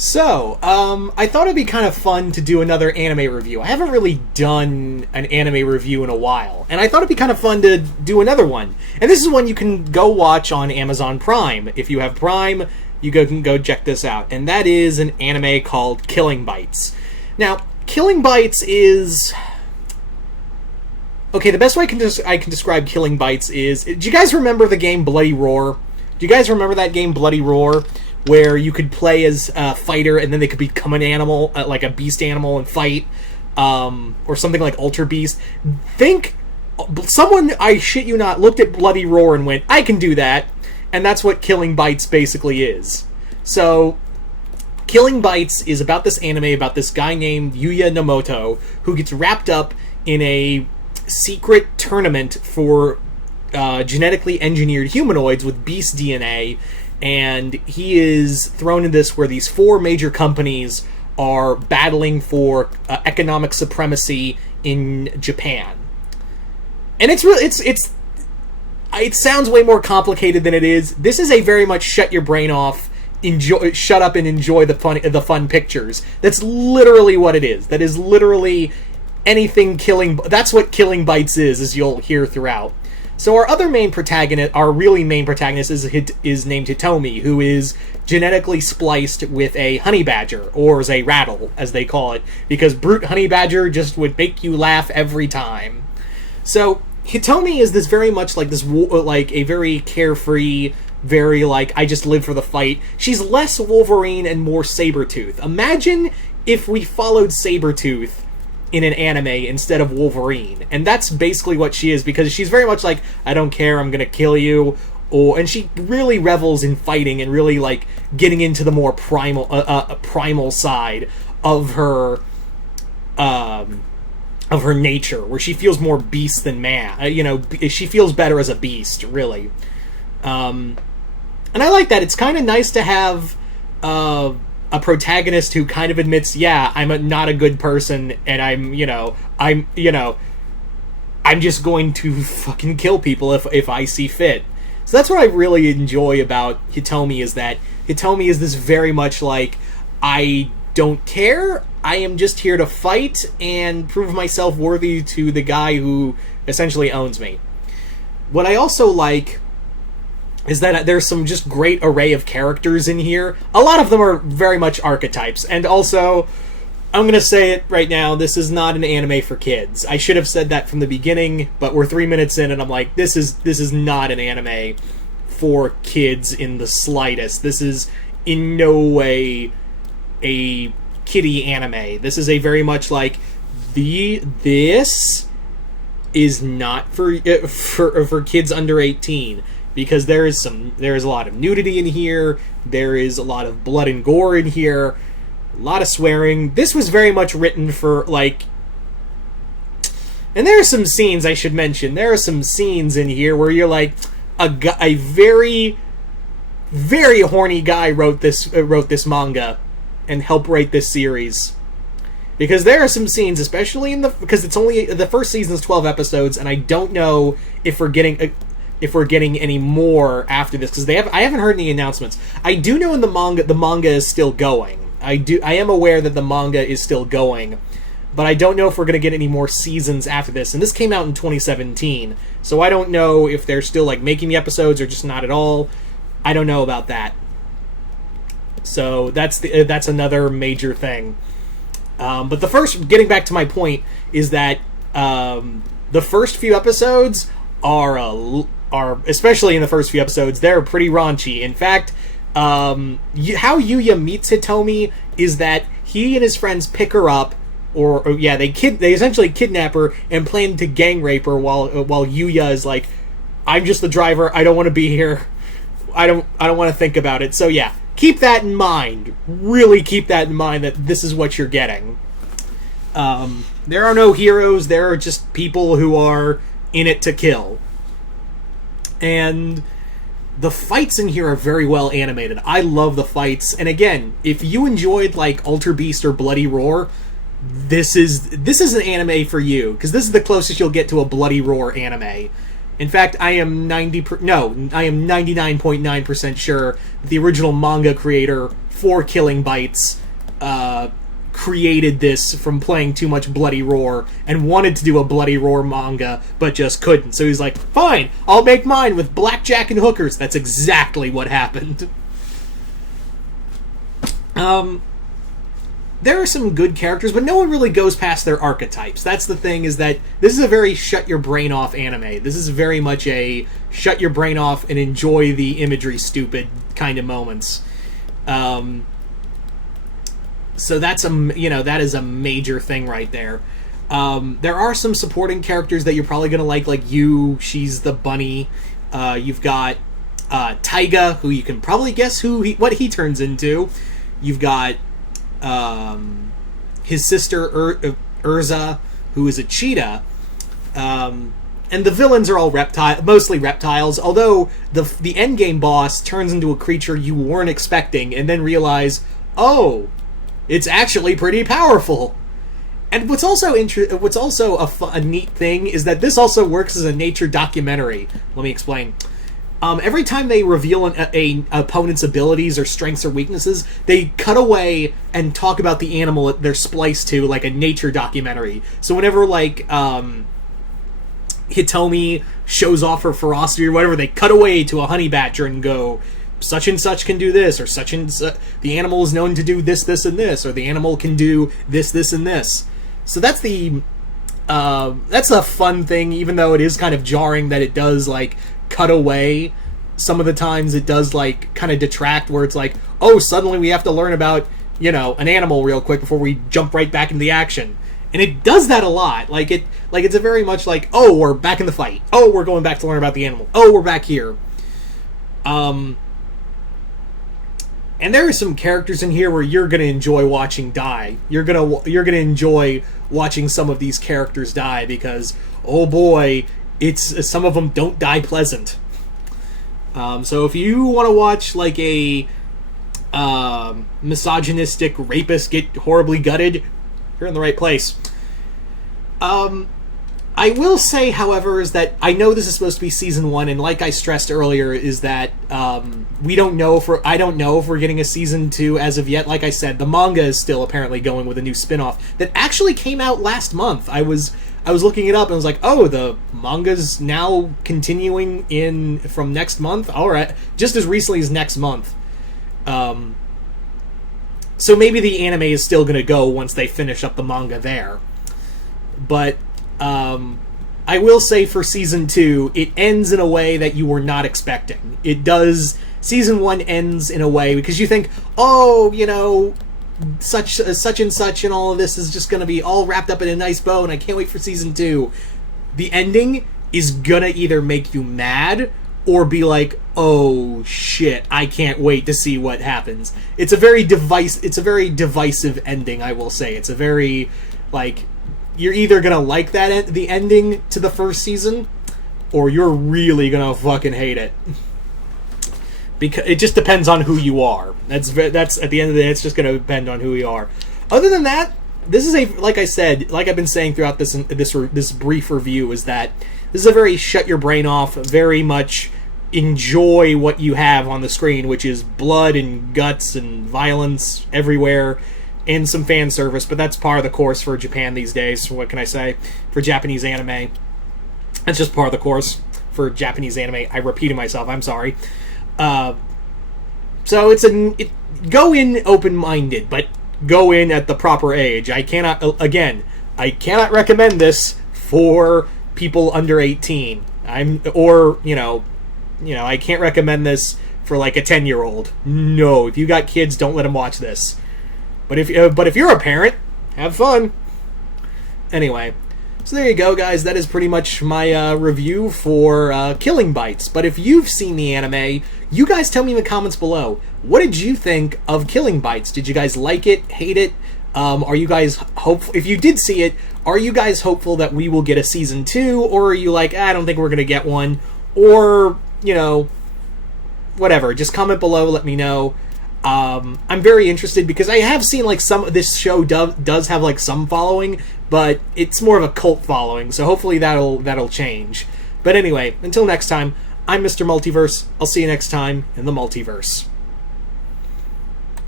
I thought it'd be kind of fun to do another anime review. I haven't really done an anime review in a while, and I thought it'd be kind of fun to do another one. And this is one you can go watch on Amazon Prime. If you have Prime, can go check this out. And that is an anime called Killing Bites. Now, Killing Bites is... Okay, the best way I can describe Killing Bites is... Do you guys remember the game Bloody Roar? Do you guys remember that game Bloody Roar? Where you could play as a fighter and then they could become an animal, like a beast animal, and fight, or something like Ultra Beast. Someone, I shit you not, looked at Bloody Roar and went, I can do that, and that's what Killing Bites basically is. So, Killing Bites is about this anime about this guy named Yuya Nomoto, who gets wrapped up in a secret tournament for genetically engineered humanoids with beast DNA, and he is thrown in this where these four major companies are battling for economic supremacy in Japan. And it sounds way more complicated than it is. This is a very much shut your brain off, shut up and enjoy the fun pictures. That's literally what it is. That is literally anything that's what Killing Bites is, as you'll hear throughout. So our main protagonist is named Hitomi, who is genetically spliced with a honey badger, or as a rattle, as they call it, because brute honey badger just would make you laugh every time. So Hitomi is this very much like a very carefree, very I just live for the fight. She's less Wolverine and more Sabretooth. Imagine if we followed Sabretooth in an anime instead of Wolverine, and that's basically what she is, because she's very much like, I don't care, I'm gonna kill you, and she really revels in fighting and really getting into the more primal side of her nature, where she feels more beast than man. She feels better as a beast, really. And I like that. It's kind of nice to have a protagonist who kind of admits, yeah, I'm not a good person, and I'm just going to fucking kill people if I see fit. So that's what I really enjoy about Hitomi, is that Hitomi is this very much I don't care, I am just here to fight and prove myself worthy to the guy who essentially owns me. What I also like is that there's some just great array of characters in here. A lot of them are very much archetypes, and also, I'm gonna say it right now, this is not an anime for kids. I should have said that from the beginning, but we're 3 minutes in and I'm like, this is not an anime for kids in the slightest. This is in no way a kiddie anime. This is a very much this is not for kids under 18. Because there is a lot of nudity in here, there is a lot of blood and gore in here, a lot of swearing. This was very much written for, and there are some scenes I should mention. There are some scenes in here where you're a very, very horny guy wrote this manga and helped write this series. Because there are some scenes, especially because it's only, the first season's 12 episodes, and I don't know if we're getting any more after this, because I haven't heard any announcements. I do know in the manga is still going. I am aware that the manga is still going, but I don't know if we're going to get any more seasons after this. And this came out in 2017, so I don't know if they're still making the episodes or just not at all. I don't know about that. So that's another major thing. But getting back to my point, is that the first few episodes are especially in the first few episodes, they're pretty raunchy. In fact, how Yuya meets Hitomi is that he and his friends pick her up, they essentially kidnap her and plan to gang rape her while Yuya is I'm just the driver, I don't want to be here, I don't want to think about it. So yeah, keep that in mind. Really keep that in mind, that this is what you're getting. There are no heroes, there are just people who are in it to kill. And the fights in here are very well animated. I love the fights. And again, if you enjoyed Ultra Beast or Bloody Roar, this is an anime for you, because this is the closest you'll get to a Bloody Roar anime. In fact, I am 99.9% sure that the original manga creator for Killing Bites created this from playing too much Bloody Roar and wanted to do a Bloody Roar manga, but just couldn't. So he's like, fine, I'll make mine with blackjack and hookers. That's exactly what happened. There are some good characters, but no one really goes past their archetypes. That's the thing, is that this is a very shut-your-brain-off anime. This is very much a shut-your-brain-off and enjoy the imagery stupid kind of moments. So that's that is a major thing right there. There are some supporting characters that you're probably going to like she's the bunny. You've got Taiga, who you can probably guess what he turns into. You've got his sister Urza, who is a cheetah. And the villains are all mostly reptiles, although the endgame boss turns into a creature you weren't expecting and then realize, oh, it's actually pretty powerful. And what's also a neat thing is that this also works as a nature documentary. Let me explain. Every time they reveal an opponent's abilities or strengths or weaknesses, they cut away and talk about the animal they're spliced to, like a nature documentary. So whenever, Hitomi shows off her ferocity or whatever, they cut away to a honey badger and go, such and such can do this, or such and the animal is known to do this, this, and this, or the animal can do this, this, and this. So that's a fun thing, even though it is kind of jarring that it does, cut away. Some of the times it does, kind of detract, where it's like, oh, suddenly we have to learn about, an animal real quick before we jump right back into the action. And it does that a lot. It's a very much oh, we're back in the fight. Oh, we're going back to learn about the animal. Oh, we're back here. And there are some characters in here where you're going to enjoy watching die. You're going to enjoy watching some of these characters die because, oh boy, some of them don't die pleasant. So if you want to watch a misogynistic rapist get horribly gutted, you're in the right place. I will say, however, is that I know this is supposed to be season 1, and like I stressed earlier, is that I don't know if we're getting a season 2 as of yet. Like I said, the manga is still apparently going with a new spin-off that actually came out last month. I was looking it up and was like, oh, the manga's now continuing from next month? Alright, just as recently as next month. So maybe the anime is still going to go once they finish up the manga there. But I will say for season 2, it ends in a way that you were not expecting. It does. Season 1 ends in a way because you think, oh, such and such and all of this is just going to be all wrapped up in a nice bow, and I can't wait for season 2. The ending is going to either make you mad or be like, oh shit, I can't wait to see what happens. It's a very divisive ending, I will say. It's a very, you're either gonna like the ending to the first season, or you're really gonna fucking hate it. Because it just depends on who you are. That's at the end of the day, it's just gonna depend on who you are. Other than that, this is like I said, like I've been saying throughout this brief review, is that this is a very shut your brain off, very much enjoy what you have on the screen, which is blood and guts and violence everywhere, and some fan service, but that's part of the course for Japan these days. What can I say? For Japanese anime. That's just part of the course for Japanese anime. I repeated myself, I'm sorry. So go in open-minded, but go in at the proper age. I cannot recommend this for people under 18. I can't recommend this for a 10-year-old. No, if you got kids, don't let them watch this. But if you're a parent, have fun. Anyway, so there you go, guys. That is pretty much my review for Killing Bites. But if you've seen the anime, you guys tell me in the comments below. What did you think of Killing Bites? Did you guys like it, hate it? Are you guys hopeful? If you did see it, are you guys hopeful that we will get a season 2? Or are you like, I don't think we're going to get one? Or, whatever. Just comment below, let me know. I'm very interested because I have seen this show does have some following, but it's more of a cult following, so hopefully that'll change. But anyway, until next time, I'm Mr. Multiverse. I'll see you next time in the multiverse.